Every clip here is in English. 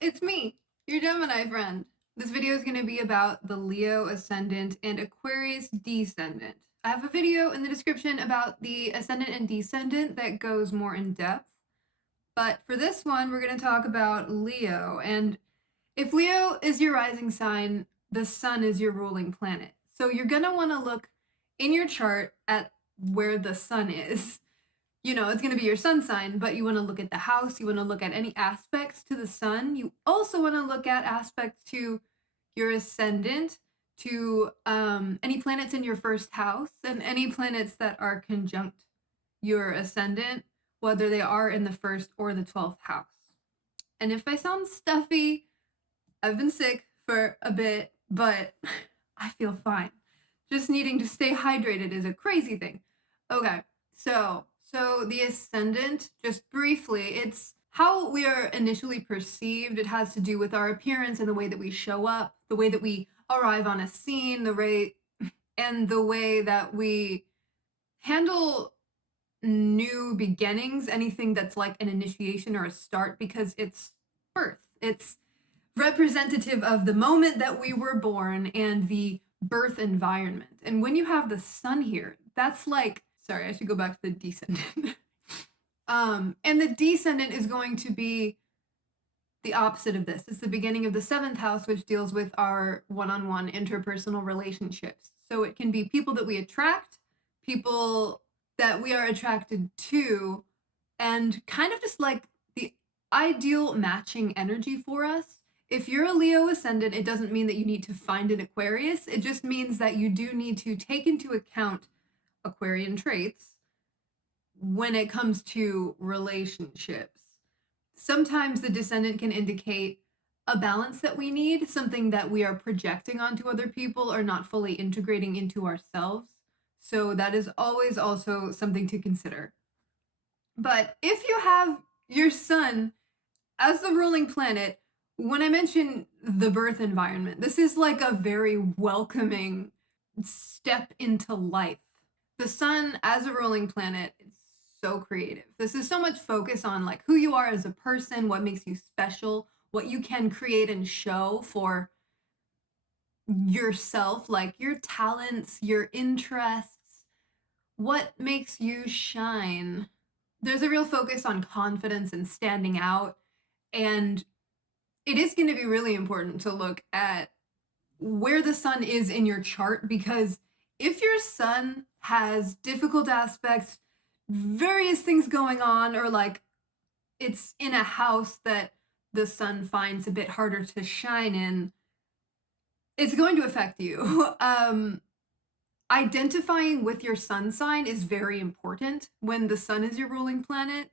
it's me, your Gemini friend. This video is going to be about the Leo Ascendant and Aquarius Descendant. I have a video in the description about the Ascendant and Descendant that goes more in depth. But for this one, we're going to talk about Leo. And if Leo is your rising sign, the sun is your ruling planet. So you're going to want to look in your chart at where the sun is. You know, it's going to be your sun sign, but you want to look at the house. You want to look at any aspects to the sun. You also want to look at aspects to your ascendant, to any planets in your first house, and any planets that are conjunct your ascendant, whether they are in the first or the 12th house. And if I sound stuffy, I've been sick for a bit, but I feel fine. Just needing to stay hydrated is a crazy thing. Okay, so the ascendant, just briefly, it's how we are initially perceived. It has to do with our appearance and the way that we show up, the way that we arrive on a scene, the way that we handle new beginnings, anything that's like an initiation or a start, because it's birth. It's representative of the moment that we were born and the birth environment. And when you have the sun here, that's like, sorry, I should go back to the descendant. And the descendant is going to be the opposite of this. It's the beginning of the 7th house, which deals with our one-on-one interpersonal relationships. So it can be people that we attract, people that we are attracted to, and kind of just like the ideal matching energy for us. If you're a Leo ascendant, it doesn't mean that you need to find an Aquarius. It just means that you do need to take into account Aquarian traits when it comes to relationships. Sometimes the descendant can indicate a balance that we need, something that we are projecting onto other people or not fully integrating into ourselves. So that is always also something to consider. But if you have your sun as the ruling planet, when I mention the birth environment, this is like a very welcoming step into life. The sun as a ruling planet is so creative. This is so much focus on like who you are as a person, what makes you special, what you can create and show for yourself, like your talents, your interests, what makes you shine. There's a real focus on confidence and standing out. And it is going to be really important to look at where the sun is in your chart, because if your sun has difficult aspects, various things going on, or like it's in a house that the sun finds a bit harder to shine in, it's going to affect you. Identifying with your sun sign is very important when the sun is your ruling planet.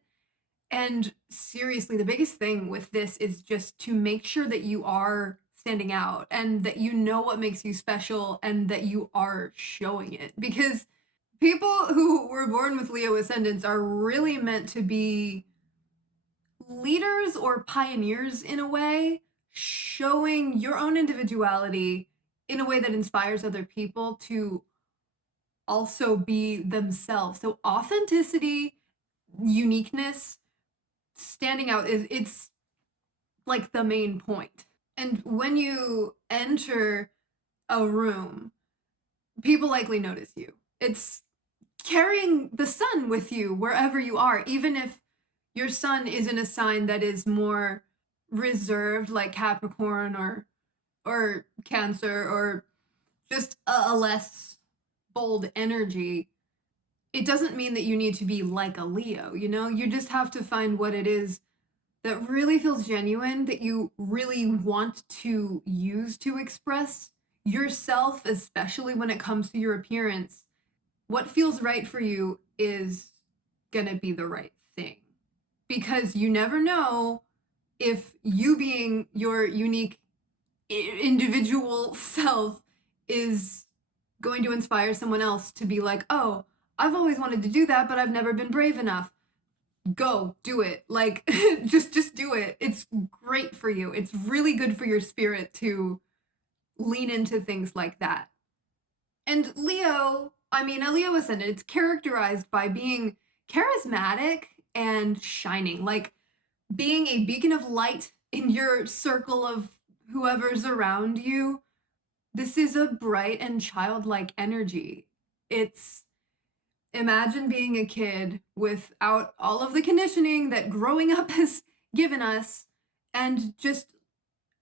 And seriously, the biggest thing with this is just to make sure that you are standing out and that you know what makes you special and that you are showing it. Because people who were born with Leo ascendants are really meant to be leaders or pioneers in a way, showing your own individuality in a way that inspires other people to also be themselves. So authenticity, uniqueness, standing out it's like the main point. And when you enter a room, people likely notice you. It's carrying the sun with you wherever you are, even if your sun is in a sign that is more reserved, like Capricorn or Cancer, or just a less bold energy. It doesn't mean that you need to be like a Leo, you know? You just have to find what it is that really feels genuine, that you really want to use to express yourself, especially when it comes to your appearance. What feels right for you is gonna be the right thing. Because you never know if you being your unique individual self is going to inspire someone else to be like, oh, I've always wanted to do that, but I've never been brave enough. Go, do it. Like, just do it. It's great for you. It's really good for your spirit to lean into things like that. And Leo, a Leo ascendant, it's characterized by being charismatic and shining, like being a beacon of light in your circle of whoever's around you, this is a bright and childlike energy. It's imagine being a kid without all of the conditioning that growing up has given us and just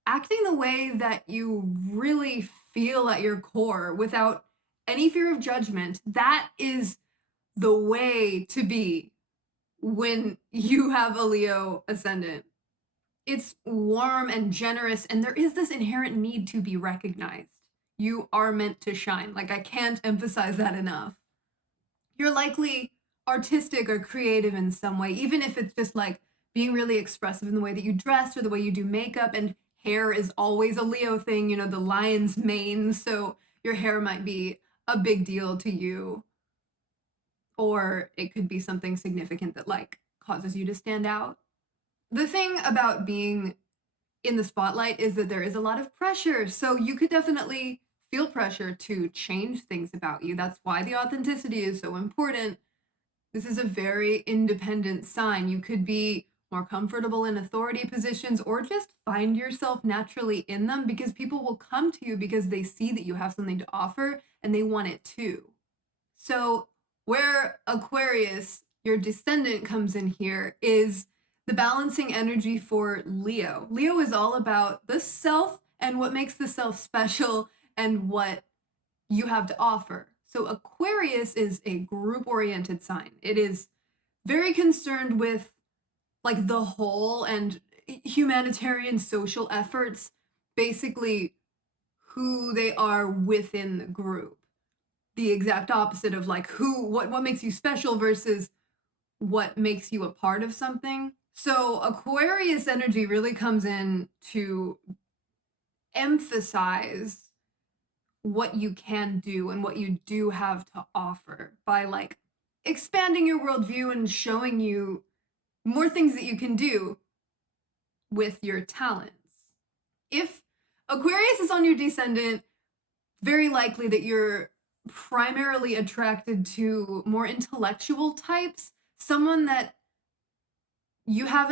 acting the way that you really feel at your core without any fear of judgment. That is the way to be when you have a Leo ascendant. It's warm and generous, and there is this inherent need to be recognized. You are meant to shine. Like, I can't emphasize that enough. You're likely artistic or creative in some way, even if it's just like being really expressive in the way that you dress or the way you do makeup. And hair is always a Leo thing, you know, the lion's mane. So your hair might be a big deal to you. Or it could be something significant that like causes you to stand out. The thing about being in the spotlight is that there is a lot of pressure. So you could definitely feel pressure to change things about you. That's why the authenticity is so important. This is a very independent sign. You could be more comfortable in authority positions or just find yourself naturally in them because people will come to you because they see that you have something to offer and they want it too. So, where Aquarius, your descendant, comes in here is the balancing energy for Leo. Leo is all about the self and what makes the self special and what you have to offer. So Aquarius is a group-oriented sign. It is very concerned with like the whole and humanitarian social efforts, basically who they are within the group. The exact opposite of like what makes you special versus what makes you a part of something. So Aquarius energy really comes in to emphasize what you can do and what you do have to offer by like expanding your worldview and showing you more things that you can do with your talents. If Aquarius is on your descendant, very likely that you're primarily attracted to more intellectual types, someone that you have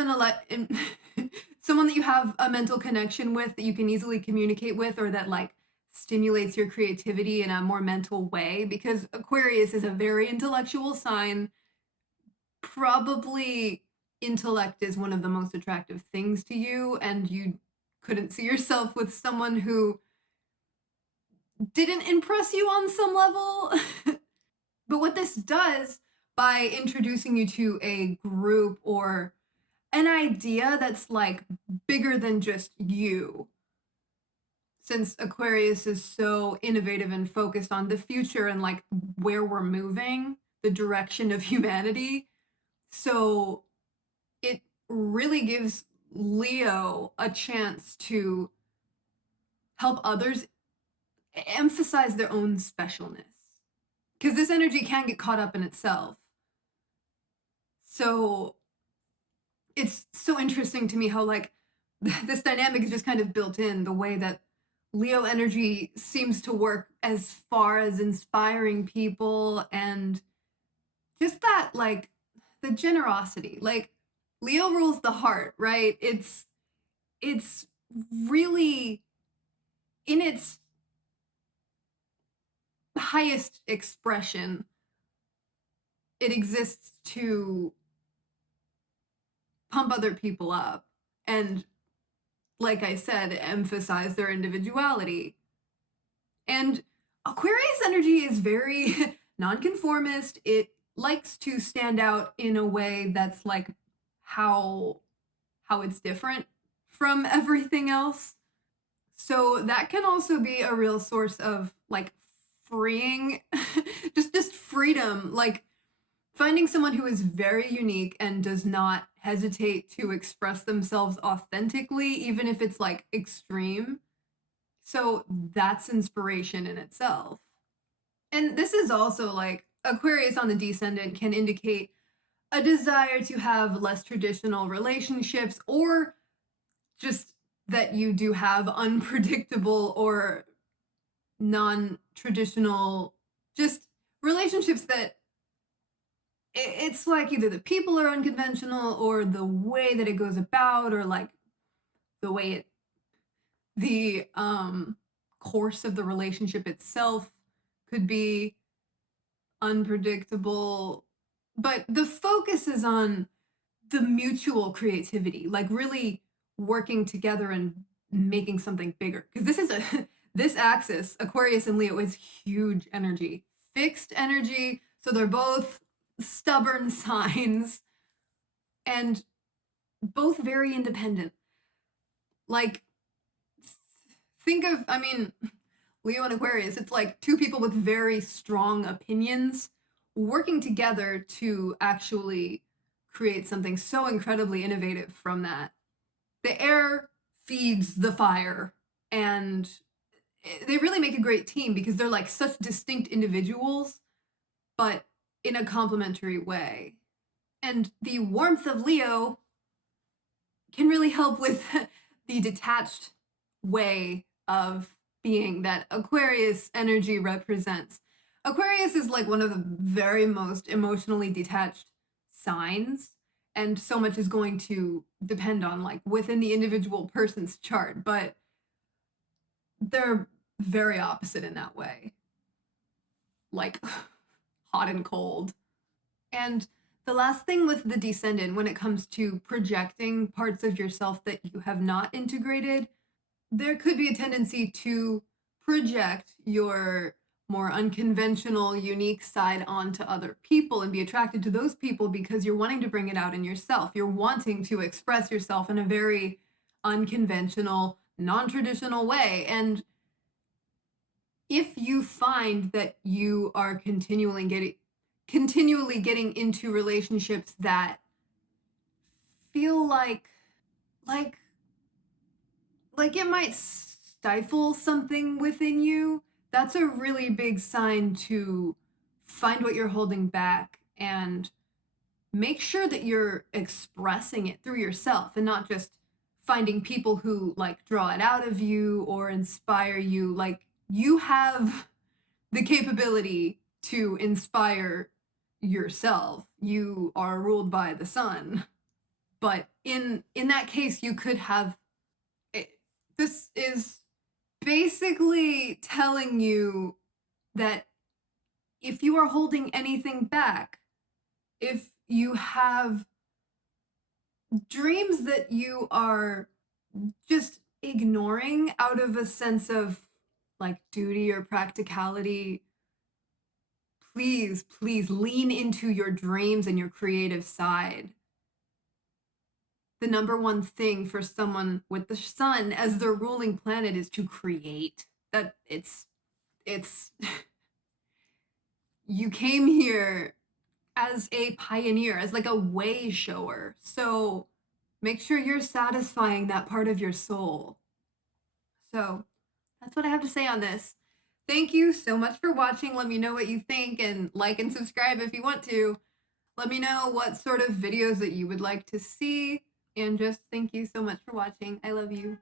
someone that you have a mental connection with that you can easily communicate with, or that like stimulates your creativity in a more mental way, because Aquarius is a very intellectual sign. Probably intellect is one of the most attractive things to you, and you couldn't see yourself with someone who didn't impress you on some level. But what this does by introducing you to a group or an idea that's like bigger than just you, since Aquarius is so innovative and focused on the future and like where we're moving, the direction of humanity. So it really gives Leo a chance to help others emphasize their own specialness. Because this energy can get caught up in itself. So it's so interesting to me how like this dynamic is just kind of built in, the way that Leo energy seems to work as far as inspiring people and just that like the generosity. Like Leo rules the heart, right? It's really in its highest expression. It exists to pump other people up and, like I said, emphasize their individuality. And Aquarius energy is very nonconformist. It likes to stand out in a way that's like how it's different from everything else. So that can also be a real source of like freeing just freedom, like finding someone who is very unique and does not hesitate to express themselves authentically, even if it's like extreme. So that's inspiration in itself. And this is also like Aquarius on the descendant can indicate a desire to have less traditional relationships, or just that you do have unpredictable or non-traditional just relationships that it's like either the people are unconventional or the way that it goes about, or like the way the course of the relationship itself could be unpredictable, but the focus is on the mutual creativity, like really working together and making something bigger. Because this is this axis, Aquarius and Leo, is huge energy, fixed energy. So they're both stubborn signs and both very independent. Like, think of, I mean, Leo and Aquarius, it's like two people with very strong opinions working together to actually create something so incredibly innovative from that. The air feeds the fire, and they really make a great team because they're like such distinct individuals, but in a complementary way. And the warmth of Leo can really help with the detached way of being that Aquarius energy represents. Aquarius is like one of the very most emotionally detached signs, and so much is going to depend on like within the individual person's chart, but they're very opposite in that way. Like hot and cold. And the last thing with the Descendant, when it comes to projecting parts of yourself that you have not integrated, there could be a tendency to project your more unconventional, unique side onto other people and be attracted to those people because you're wanting to bring it out in yourself. You're wanting to express yourself in a very unconventional, non-traditional way. And if you find that you are continually getting into relationships that feel like it might stifle something within you, that's a really big sign to find what you're holding back and make sure that you're expressing it through yourself and not just finding people who like draw it out of you or inspire you. Like, you have the capability to inspire yourself. You are ruled by the sun. But in that case, you could have this is basically telling you that if you are holding anything back, if you have dreams that you are just ignoring out of a sense of like duty or practicality, please lean into your dreams and your creative side. The number one thing for someone with the sun as their ruling planet is to create. That it's you came here as a pioneer, as like a way shower. So make sure you're satisfying that part of your soul. So that's what I have to say on this. Thank you so much for watching. Let me know what you think and like and subscribe if you want to. Let me know what sort of videos that you would like to see. And just thank you so much for watching. I love you.